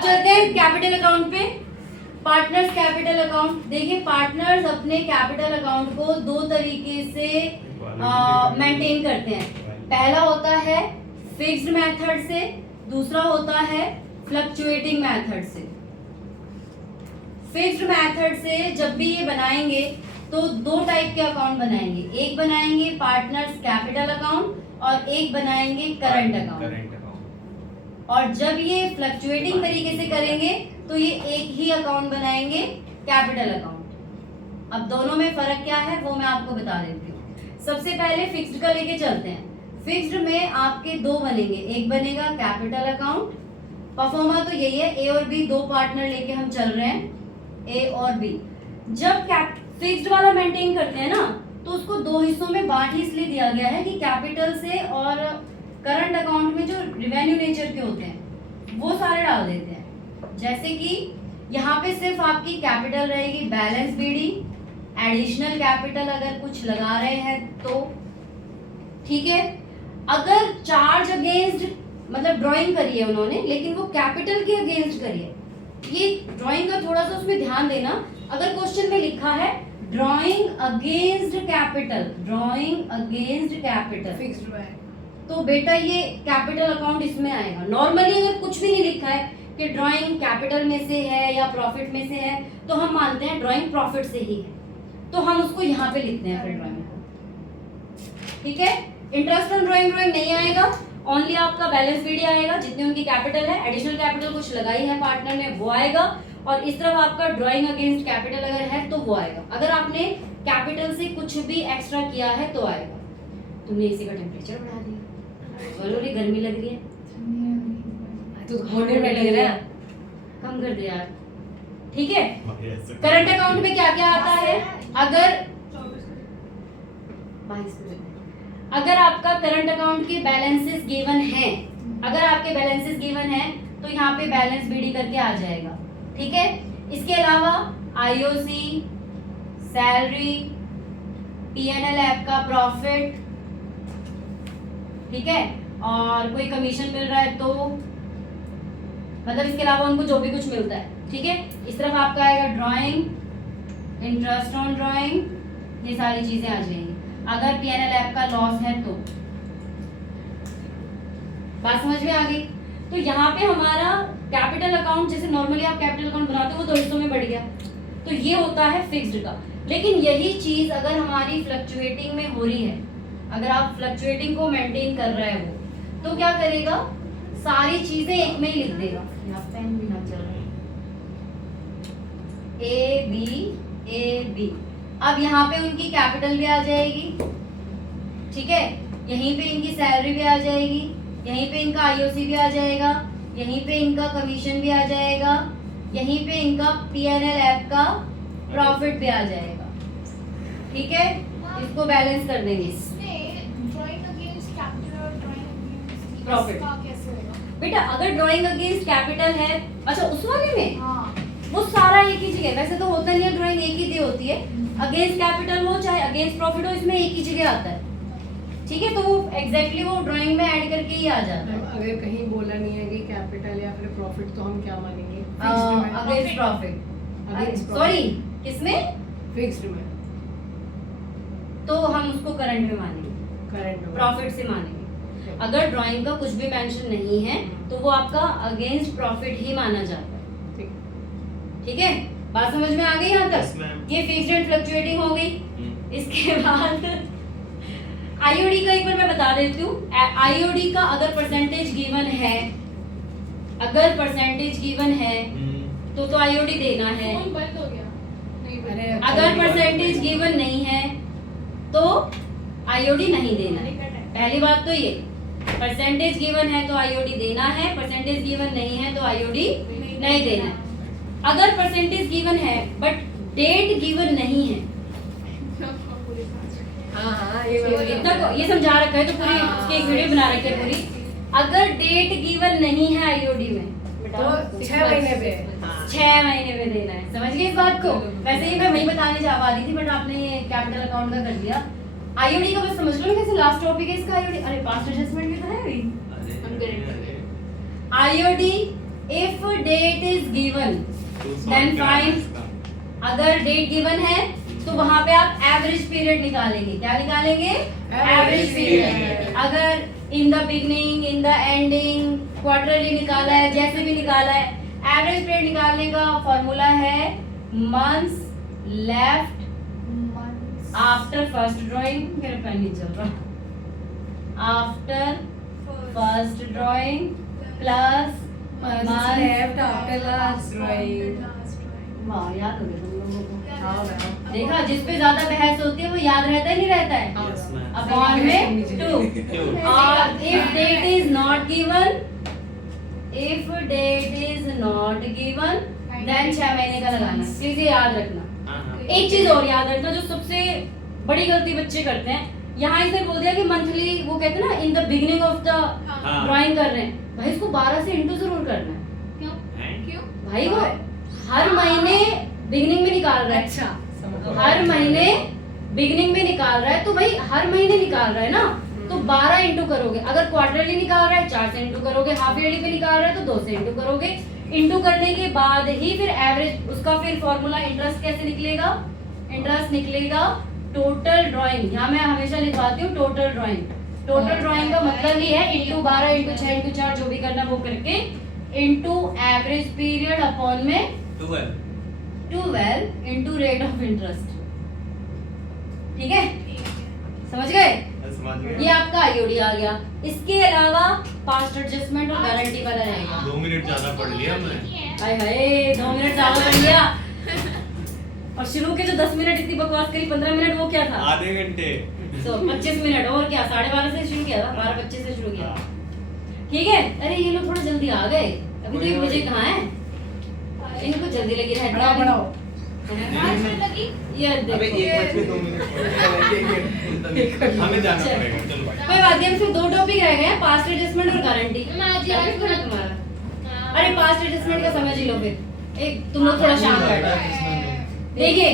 अब चलते हैं कैपिटल अकाउंट पे। Partners capital account. देखिए पार्टनर्स अपने कैपिटल अकाउंट को दो तरीके से मेंटेन करते हैं। पहला होता है फिक्स्ड मेथड से, दूसरा होता है फ्लक्चुएटिंग मेथड से। फिक्स्ड मेथड से जब भी ये बनाएंगे तो दो टाइप के अकाउंट बनाएंगे, एक बनाएंगे पार्टनर्स कैपिटल अकाउंट और एक बनाएंगे करंट अकाउंट। और जब ये फ्लक्चुएटिंग तरीके से करेंगे तो ये एक ही अकाउंट बनाएंगे कैपिटल अकाउंट। अब दोनों में फर्क क्या है वो मैं आपको बता देती हूँ। सबसे पहले फिक्स्ड का लेके चलते हैं। फिक्स्ड में आपके दो बनेंगे, एक बनेगा कैपिटल अकाउंट। परफॉर्मा तो यही है, ए और बी दो पार्टनर लेके हम चल रहे हैं, ए और बी। जब फिक्स्ड वाला मेंटेन करते हैं ना तो उसको दो हिस्सों में बांट ही इसलिए दिया गया है कि कैपिटल से और करंट अकाउंट में जो रिवेन्यू नेचर के होते हैं वो सारे डाल देते हैं। जैसे कि यहाँ पे सिर्फ आपकी कैपिटल रहेगी, बैलेंस बीडी, एडिशनल कैपिटल अगर कुछ लगा रहे हैं तो ठीक है। अगर चार्ज अगेंस्ट मतलब ड्राइंग करी है उन्होंने लेकिन वो कैपिटल के अगेंस्ट करी है, ये ड्राइंग का थोड़ा सा उसमें ध्यान देना। अगर क्वेश्चन में लिखा है drawing against capital, drawing against capital fixed है तो बेटा ये कैपिटल अकाउंट इसमें आएगा। नॉर्मली अगर कुछ भी नहीं लिखा है कि ड्राइंग कैपिटल में से है या प्रॉफिट में से है तो हम मानते हैं ड्राइंग प्रॉफिट से ही है, तो हम उसको यहाँ पे लिखते हैं फिर ड्राइंग को। ठीक है, इंटरेस्ट ऑन ड्राइंग नहीं आएगा, ओनली आपका बैलेंस बीडी आएगा, जितनी उनकी कैपिटल है। एडिशनल कैपिटल कुछ लगाई है पार्टनर ने वो आएगा, और इस तरफ आपका ड्राइंग अगेंस्ट कैपिटल अगर है तो वो आएगा। अगर आपने कैपिटल से कुछ भी एक्स्ट्रा किया है तो आएगा। तुमने एसी का टेम्परेचर बढ़ा दिया, बोलो रे गर्मी लग रही है तो होने में लग रहा है, कम कर दे यार। ठीक है, करंट अकाउंट में क्या क्या आता है? अगर आपका करंट अकाउंट के बैलेंसेस गिवन हैं, अगर आपके बैलेंसेस गिवन हैं तो यहाँ पे बैलेंस बीडी करके आ जाएगा। ठीक है, इसके अलावा आईओसी, सैलरी, पीएनएल ऐप का प्रॉफिट, ठीक है, और कोई कमीशन मिल रहा है तो मतलब इसके अलावा उनको जो भी कुछ मिलता है। ठीक है, इस तरफ आपका आएगा ड्राइंग, इंटरेस्ट ऑन ड्राइंग, ये सारी चीजें आ जाएंगी। अगर पीएनएल ऐप का लॉस है तो बात समझ में आ गई। तो यहाँ पे हमारा कैपिटल अकाउंट, जैसे नॉर्मली आप कैपिटल अकाउंट बनाते हो वो दो हिस्सों में बढ़ गया, तो ये होता है फिक्स्ड का। लेकिन यही चीज अगर हमारी फ्लक्चुएटिंग में हो रही है, अगर आप फ्लक्चुएटिंग को मेंटेन कर रहे हो तो क्या करेगा, सारी चीजें एक में ही लिख देगा। यहाँ पेन भी ना चल रहा है, ए बी। अब यहाँ पे उनकी कैपिटल भी आ जाएगी, ठीक है, यहीं पे इनकी सैलरी भी आ जाएगी, यहीं पे इनका आईओसी भी आ जाएगा, यहीं पे इनका कमीशन भी आ जाएगा, यहीं पे इनका पीएनएल ऐप का प्रॉफिट भी आ जाएगा। ठीक है, इसको बैलेंस कर देंगे। प्रॉफिट बेटा अगर ड्राइंग अगेंस्ट कैपिटल है, अच्छा उस वाले में वो सारा एक ही जगह, वैसे तो होता नहीं है, ड्राइंग एक ही दी होती है, अगेंस्ट कैपिटल हो चाहे अगेंस्ट प्रॉफिट हो, इसमें एक ही जगह आता है। ठीक है, तो वो एग्जैक्टली वो ड्राइंग में ऐड करके ही आ जाता है। अगर कहीं बोला नहीं है कि कैपिटल या फिर प्रॉफिट तो हम क्या मानेंगे? अगेंस्ट प्रॉफिट, सॉरी किसमें? फिक्स्ड में, तो हम उसको करंट में मानेंगे, करंट में, प्रॉफिट से मानेंगे। अगर ड्राइंग का कुछ भी मेंशन नहीं है तो वो आपका अगेंस्ट प्रॉफिट ही माना जाता है। ठीक है, बात समझ में आ गई यहाँ तक? ये फिक्स्ड एंड फ्लक्चुएटिंग हो गई। इसके बाद आईओडी का एक बार मैं बता देती हूँ। आईओडी का अगर परसेंटेज गिवन है, अगर परसेंटेज गिवन है तो आईओडी देना है। बंद हो गया। अगर परसेंटेज गिवन नहीं है तो आईओडी नहीं देना है। पहली बात तो ये, परसेंटेज गिवन है तो आईओडी देना है, परसेंटेज गिवन नहीं है तो आईओडी नहीं देना है। अगर परसेंटेज गिवन है बट डेट गिवन नहीं है, हाँ ये समझा रखा है तो पूरी उसकी एक वीडियो बना रखी है पूरी। अगर डेट गिवन नहीं है आईओडी में तो 6 महीने पे, 6 महीने में देना है। समझ गए इस बात को? वैसे ही मैं वही बताने जा रही थी बट आपने ये कैपिटल अकाउंट का कर दिया। आईओडी का बस समझ लो, कैसे लास्ट टॉपिक है इसका आईओडी। अरे पास्ट एडजस्टमेंट भी तो है अभी। IOD if date is given then find, अगर डेट गिवन है तो वहां पे आप एवरेज पीरियड निकालेंगे। क्या निकालेंगे? Average period. अगर in the beginning, in the ending, quarterly निकाला है, जैसे भी निकाला है, एवरेज पीरियड निकालने का फॉर्मूला है months left after first drawing. मेरा पेन नहीं चल रहा। After first drawing plus months left after last drawing. वाह, याद हो गया तुम लोगों को। हाँ मैम। देखा, जिस पे ज्यादा बहस होती है वो याद रहता है नहीं रहता है? Yes, ma'am. अपॉन में 2। और if date is not given, if date is not given then 6 महीने का लगाना। प्लीज ये याद रखना। एक चीज और याद रखना जो सबसे बड़ी गलती बच्चे करते हैं, यहाँ इसे बोल दिया कि मंथली, वो कहते हैं ना in the beginning of the drawing कर रहे हैं, भाई इसको 12 से इंटू जरूर करना है। क्यों? भाई वो हर महीने बिगिनिंग में निकाल रहा है। अच्छा, समझ गया। हर महीने बिगिनिंग में निकाल रहा है तो भाई हर महीने निकाल रहा है ना, तो 12 इंटू करोगे। अगर क्वार्टरली निकाल रहा है 4 से इंटू करोगे, हाफ ईयरली पे निकाल रहा है तो 2 से इंटू करोगे। इंटू करने के बाद ही फिर एवरेज, उसका फिर फॉर्मूला इंटरेस्ट कैसे निकलेगा? इंटरेस्ट निकलेगा टोटल ड्राइंग। यहाँ मैं हमेशा लिखवाती हूँ टोटल ड्राइंग। टोटल ड्राइंग का मतलब ही है इंटू 12 इंटू 6 इंटू 4 जो भी करना वो करके इंटू एवरेज पीरियड अपॉन में 12 इंटू रेट ऑफ इंटरेस्ट। ठीक है, समझ गए? ये आपका आईओडी आ गया। इसके अलावा पास्ट एडजस्टमेंट और गारंटी वाला रहेगा। 2 मिनट ज्यादा पढ़ लिया मैं। हाय हाय, 2 मिनट ज्यादा पढ़ लिया। और शुरू के जो 10 मिनट इतनी बकवास करी, 15 मिनट वो क्या था? आधे घंटे। तो 25 मिनट और क्या, 12:30 से शुरू किया था, 12:25 से शुरू किया। ठीक है। अरे ये लोग थोड़ा जल्दी आ गए, अभी तो 1 बजे कहाँ है? इनको जल्दी लगी रहती है। बढ़ाओ। ये अबे देखो, 1 बज के 2 मिनट हमें जाना पड़ेगा। चलो भाई। कोई बात नहीं, अब सिर्फ 2 टॉपिक रह गए हैं, पास्ट एडजस्टमेंट और गारंटी। तुम्हारा अरे पास्ट एडजस्टमेंट का समझ ही लो फिर। एक तुम लोग थोड़ा शांत बैठो। देखिए,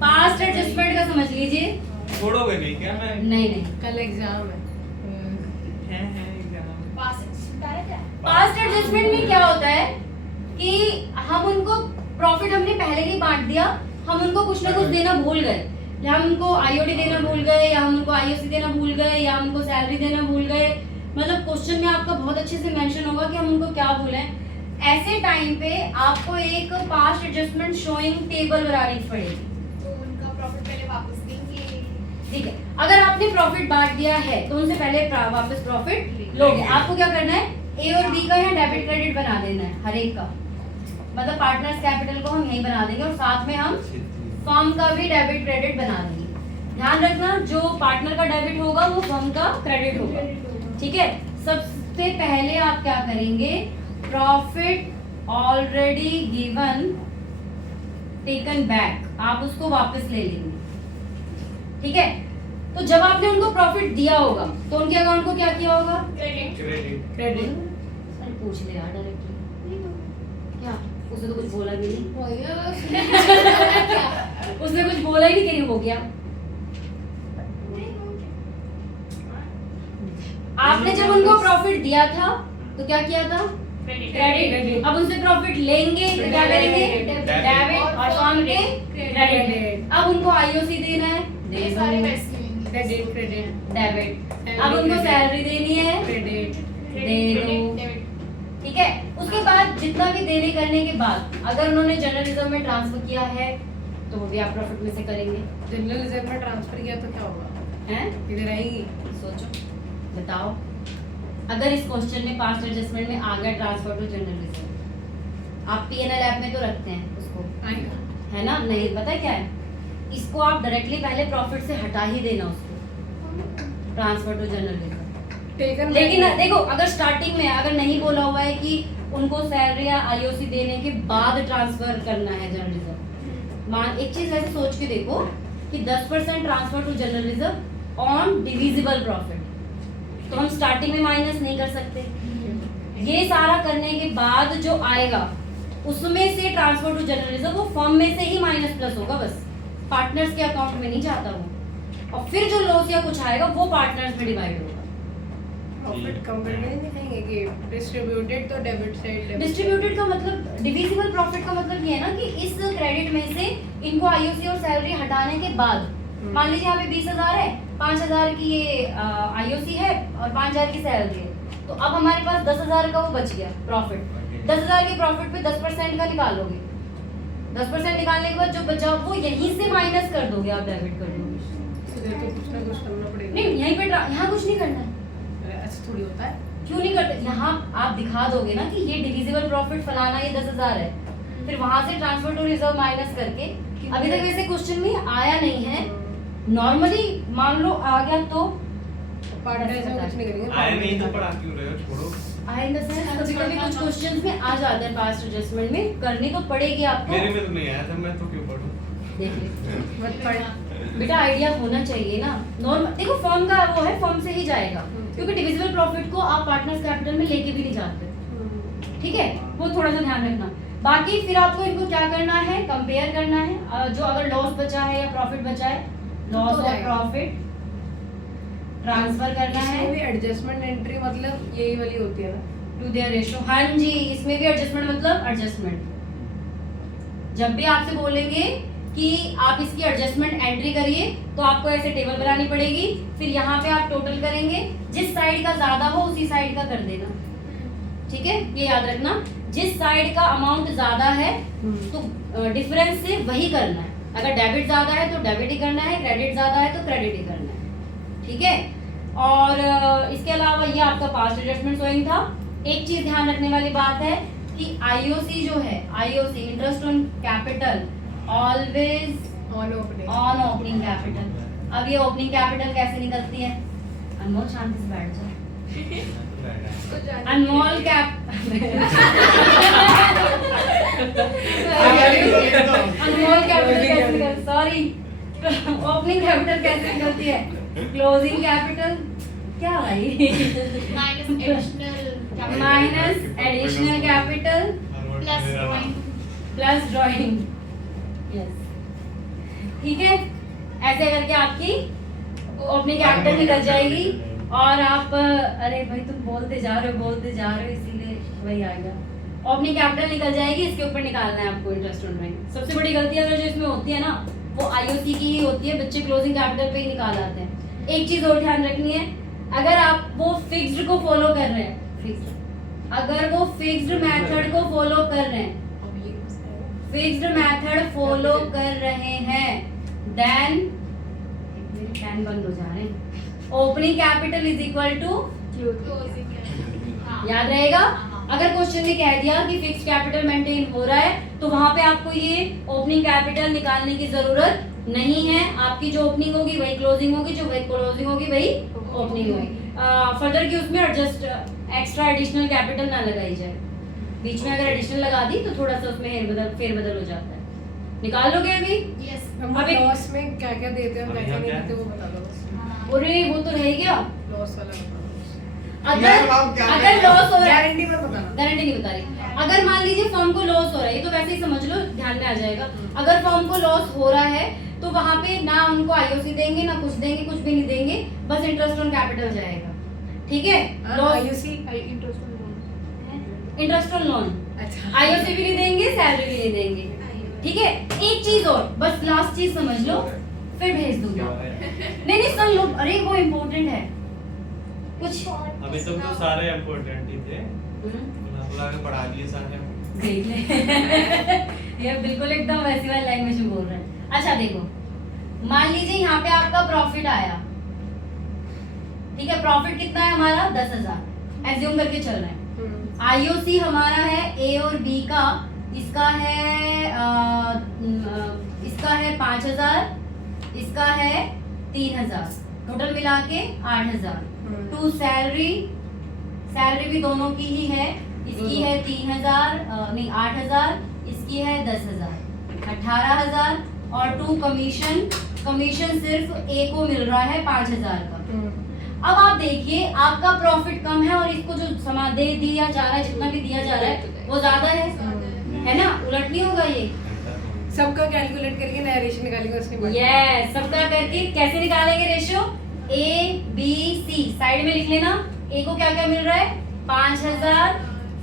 पास्ट एडजस्टमेंट का समझ लीजिए। छोड़ोगे नहीं क्या? मैं नहीं नहीं, कल एग्जाम है। पास्ट एडजस्टमेंट में क्या होता है कि हम उनको प्रॉफिट हमने पहले ही बांट दिया, हम उनको कुछ ना कुछ देना भूल गए, या हम उनको आईओडी देना भूल गए, या हम उनको आईओसी देना भूल गए, या हम उनको सैलरी देना भूल गए। मतलब क्वेश्चन में आपका बहुत अच्छे से मेंशन होगा कि हम उनको क्या भूले। ऐसे टाइम पे आपको एक पास्ट एडजस्टमेंट शोइंग टेबल बनानी पड़ेगी। तो उनका प्रॉफिट पहले वापस देंगे। ठीक है, अगर आपने प्रॉफिट बांट दिया है तो उनसे पहले वापस प्रॉफिट लोगे। आपको क्या करना है, ए और बी का यहाँ डेबिट क्रेडिट बना देना है हर एक का। मतलब पार्टनर्स कैपिटल को हम यही बना देंगे और साथ में हम फर्म का भी डेबिट क्रेडिट बना देंगे। ध्यान रखना, जो पार्टनर का डेबिट होगा वो फर्म का क्रेडिट होगा। ठीक है, सबसे पहले आप क्या करेंगे, profit already given taken back, आप उसको वापस ले लेंगे। ठीक है, तो जब आपने उनको प्रॉफिट दिया होगा तो उनके अकाउंट को क्या किया होगा? क्रेडिट। अरे पूछ ले यार डायरेक्टली। क्या उसने तो कुछ बोला भी नहीं, उसने कुछ बोला ही नहीं, कहीं हो गया। आपने जब उनको प्रॉफिट दिया था तो क्या किया था? क्रेडिट। अब उनसे प्रॉफिट लेंगे तो क्या करेंगे? डेबिट। और फर्म के क्रेडिट। अब उनको आईओसी देना है, दे सारे दो। पैसे लेंगे। Credit credit debit. अब उनको सैलरी देनी है, क्रेडिट दे दो। ठीक है, उसके बाद जितना भी देने करने के बाद अगर उन्होंने जनरल रिजर्व में ट्रांसफर किया है तो वो भी आप प्रॉफिट में से करेंगे। जनरल रिजर्व में ट्रांसफर किया तो क्या होगा? हैं? इधर आएगी। सोचो, बताओ। अगर इस क्वेश्चन में पास्ट एडजस्टमेंट में आ गया ट्रांसफर टू जनरल रिजर्व, आप पीएनएल ऐप में तो रखते हैं उसको, आएगा। है ना? नहीं, पता है क्या है, इसको आप डायरेक्टली पहले प्रॉफिट से हटा ही देना उसको, transfer to general reserve. Taken. लेकिन देखो, अगर स्टार्टिंग में अगर नहीं बोला हुआ है कि उनको सैलरी या आईओसी देने के बाद ट्रांसफर करना है जनरल रिजर्व, मान एक चीज ऐसे सोच के देखो कि 10% transfer to general reserve on divisible profit, तो हम स्टार्टिंग में माइनस नहीं कर सकते। ये सारा करने के बाद जो आएगा उसमें से ट्रांसफर टू जनरल रिजर्व वो फर्म में से ही माइनस प्लस होगा, बस पार्टनर्स के अकाउंट में नहीं जाता वो। और फिर जो लॉस या कुछ आएगा वो पार्टनर्स में डिवाइड होगा। प्रॉफिट कम करके नहीं दिखाएंगे कि डिस्ट्रीब्यूटेड तो डेबिट साइड डिस्ट्रीब्यूटेड का मतलब डिविजिबल प्रॉफिट का मतलब ये है ना कि इस क्रेडिट में से इनको आईओसी और सैलरी हटाने के बाद मान लीजिए यहाँ पे 20,000 है, 5,000 की ये आईओसी है और 5,000 की सैलरी है, तो अब हमारे पास 10,000 का वो बच गया प्रॉफिट। 10,000 के प्रॉफिट पे 10% का निकालोगे, 10% निकालने के बाद जो बचा वो यहीं से माइनस कर दोगे, आप डेबिट कर दोगे। तो कुछ ना कुछ करना पड़ेगा। नहीं यहीं पे यहाँ कुछ नहीं करना है। ऐसा थोड़ी होता है। क्यों नहीं करते? यहाँ आप दिखा दोगे ना कि ये डिविजिबल प्रॉफिट फलाना ये 10,000 है, फिर वहां से ट्रांसफर टू रिजर्व माइनस करके। अभी तक वैसे क्वेश्चन में आया नहीं है, नॉर्मली मान लो आ गया तो पार्टनर्स में कुछ नहीं करेंगे। आया नहीं तो पढ़ा क्यों रहे हो, छोड़ो। आई इन द सेंस कभी-कभी कुछ क्वेश्चंस में आ जाते हैं पास्ट एडजस्टमेंट में, करनी तो पड़ेगी आपको। मेरे में तो नहीं आया था, मैं तो क्यों पढ़ूं। देख ले मत पढ़। बेटा, आइडिया होना चाहिए ना। नॉर्मल देखो फर्म का वो है, फर्म से ही जाएगा, क्योंकि डिविजिबल प्रॉफिट को आप पार्टनर्स कैपिटल में लेके भी नहीं जाते, ठीक है, वो थोड़ा सा ध्यान रखना। बाकी फिर आपको इनको क्या करना है, कंपेयर करना है। जो अगर लॉस बचा है या प्रॉफिट बचा है, लॉस और प्रॉफिट ट्रांसफर करना है। इसमें भी एडजस्टमेंट एंट्री मतलब यही वाली होती है ना, टू देयर रेशियो। हाँ जी, इसमें भी एडजस्टमेंट मतलब एडजस्टमेंट। जब भी आपसे बोलेंगे कि आप इसकी एडजस्टमेंट एंट्री करिए तो आपको ऐसे टेबल बनानी पड़ेगी, फिर यहाँ पे आप टोटल करेंगे, जिस साइड का ज्यादा हो उसी साइड का कर देना, ठीक है, ये याद रखना। जिस साइड का अमाउंट ज्यादा है तो डिफरेंस से वही करना है। अगर डेबिट ज्यादा है तो डेबिट ही करना है, क्रेडिट ज्यादा है तो क्रेडिट ही करना है, ठीक है। और इसके अलावा ये आपका पास्ट एडजस्टमेंट शोइंग था। एक चीज ध्यान रखने वाली बात है कि आईओसी जो है, IOC interest on capital always on opening. On opening capital. अब ये ओपनिंग कैपिटल कैसे निकलती है? अनमोल शांति से बैठ जाओ। अनमोल अनमोल कैपिटल सॉरी ओपनिंग कैपिटल कैसे निकलती है? क्लोजिंग कैपिटल क्या भाई? Minus additional capital plus drawing. Yes, ठीक है, ऐसे करके आपकी ओपनिंग कैपिटल निकल जाएगी। और आप अरे भाई तुम बोलते जा रहे हो इसीलिए वही आ गया। ओपनिंग कैपिटल निकल जाएगी, इसके ऊपर निकालना है आपको इंटरेस्ट ऑन रेंट। सबसे बड़ी गलती अगर जो इसमें होती है ना वो आईओसी की ही होती है, बच्चे क्लोजिंग कैपिटल पे ही निकाल आते हैं। एक चीज और ध्यान रखनी है, अगर आप वो फिक्स्ड को फॉलो कर रहे हैं, अगर वो फिक्स्ड मेथड को फॉलो कर रहे हैं, फिक्स्ड मेथड फॉलो कर रहे हैं, देन फैन बंद हो जा रहे हैं। Opening capital is equal to, याद रहेगा। अगर क्वेश्चन ने कह दिया कि फिक्स्ड कैपिटल मेंटेन हो रहा है तो वहां पे आपको ये ओपनिंग कैपिटल निकालने की जरूरत नहीं है। आपकी जो ओपनिंग होगी वही क्लोजिंग होगी, जो वही क्लोजिंग होगी वही ओपनिंग होगी। फर्दर की उसमें एडजस्ट एक्स्ट्रा एडिशनल कैपिटल ना लगाई जाए। बीच में अगर एडिशनल लगा दी तो थोड़ा सा उसमें फेरबदल हो जाता है। निकाल लोगे अभी? अब लॉस में क्या क्या देते हैं, क्या क्या नहीं देते वो बता दो बस। अरे वो तो रह गया, लॉस वाला बता दो। अगर लॉस हो रहा है, गारंटी मत बताना। गारंटी नहीं बता रही। अगर मान लीजिए फर्म को लॉस हो रहा है, ये तो वैसे ही समझ लो, ध्यान में आ जाएगा। अगर फर्म को लॉस हो रहा है तो वहां पे ना उनको आईओसी देंगे ना कुछ देंगे, कुछ भी नहीं देंगे, बस इंटरेस्ट ऑन कैपिटल जाएगा, ठीक है। आईओसी इंटरेस्ट ऑन लोन, अच्छा, आईओसी भी नहीं देंगे, सैलरी भी नहीं देंगे, ठीक है। एक चीज और, बस लास्ट चीज समझ लो, फिर भेज दूंगा। नहीं सुन लो, अरे वो इम्पोर्टेंट है कुछ। अभी तक तो सारे इम्पोर्टेंट ही थे, बुला के पढ़ा दिए सारे। देख ले ये बिल्कुल एकदम वैसी वाली लैंग्वेज में बोल रहे हैं। अच्छा देखो, मान लीजिए यहाँ पे आपका प्रॉफिट आया, ठीक है, प्रॉफिट कितना है हमारा? 10,000 एज्यूम करके चल रहे हैं। आईओसी हमारा है ए और बी का, इसका है 5,000, इसका है 3,000, टोटल मिला के 8,000। टू सैलरी भी दोनों की ही है, इसकी है 3,000 नहीं 8,000, इसकी है 10,000, 18,000। और टू कमीशन सिर्फ ए को मिल रहा है 5,000 का। अब आप देखिए, आपका प्रॉफिट कम है और इसको जो सामान दे दिया जा रहा है, जितना भी दिया जा रहा है वो ज्यादा है ना? उलट नहीं होगा ये? सबका कैलकुलेट करके नया रेशियो निकालेंगे उसके बाद। यस, सबका करके कैसे निकालेंगे ratio? A B C side में लिख लेना, ए को क्या क्या मिल रहा है 5000,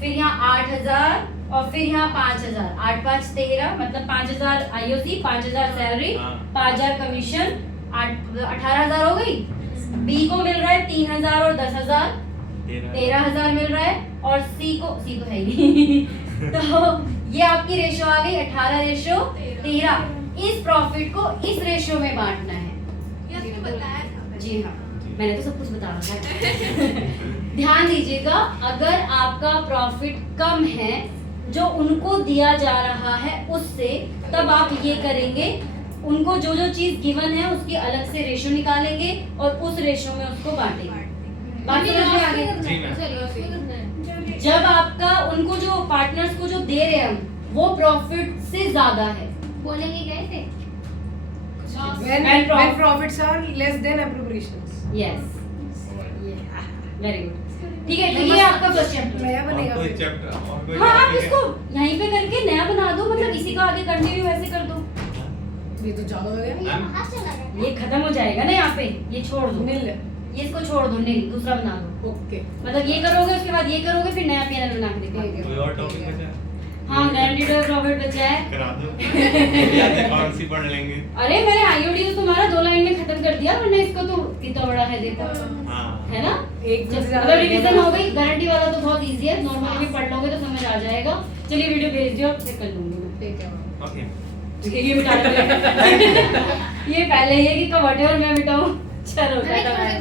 फिर यहाँ 8000 और फिर यहाँ 5000, 8 5 13, मतलब 5000 आईओसी, 5000 सैलरी, हाँ। 5000 कमीशन, 18,000 हो गई। बी को मिल रहा है 3000 और 10,000, 13,000 मिल रहा है। और सी तो है ही नहीं। तो ये आपकी रेशो आ गई 18:13। इस प्रॉफिट को इस रेशो में बांटना है। ये आपने बताया था। जी हाँ, मैंने तो सब कुछ बता रखा है। ध्यान दीजिएगा, अगर आपका प्रॉफिट कम है जो उनको दिया जा रहा है उससे, तब आप ये करेंगे, उनको जो जो चीज गिवन है उसकी अलग से रेशो निकालेंगे और उस रेशो में उसको बांटेंगे। बात समझ में आ गई? जी मैम। जब आपका उनको जो पार्टनर्स को जो दे रहे हैं हम, वो प्रॉफिट से ज्यादा है, बोलेंगे कैसे? When profits are less than appropriations. Yes, very good. ठीक है, तो ये आपका क्वेश्चन। नया बनेगा और कोई फिर। चैप्टर और कोई हाँ, आप topic है? इसको यहीं पे करके नया बना दो, मतलब इसी का आगे कंटिन्यू वैसे कर दो। ये तो ज्यादा हो गया। ये वहाँ चला गया। ये खत्म हो जाएगा ना यहाँ पे, ये छोड़ दो, नील। ये इसको छोड़ दो, नहीं दूसरा बना दो। ओके। मतलब ये करोगे, उसके बाद ये करोगे, फिर नया पैनल बना के ठीक दिखाओगे। है। कोई और टॉपिक बचा है? हाँ, गारंटीड प्रॉफिट बचा है। करा दो। या तो कौन सी पढ़ लेंगे? अरे मैंने आईओडी तो तुम्हारा 2 लाइन में खत्म कर दिया, वरना इसको तो कितना बड़ा है देखो, हाँ। है ना? एक से ज्यादा मतलब रिवीजन हो गई। गारंटी वाला तो बहुत इजी है, नॉर्मल भी पढ़ लोगे तो समझ आ जाएगा। चलिए वीडियो भेज दियो, चेक कर लूंगी मैं। ठीक है मैम। ओके। ये मिटा दो। ये पहले ये कि कब हटे और मैं मिटाऊं। चलो, अरे टाटा, बाय।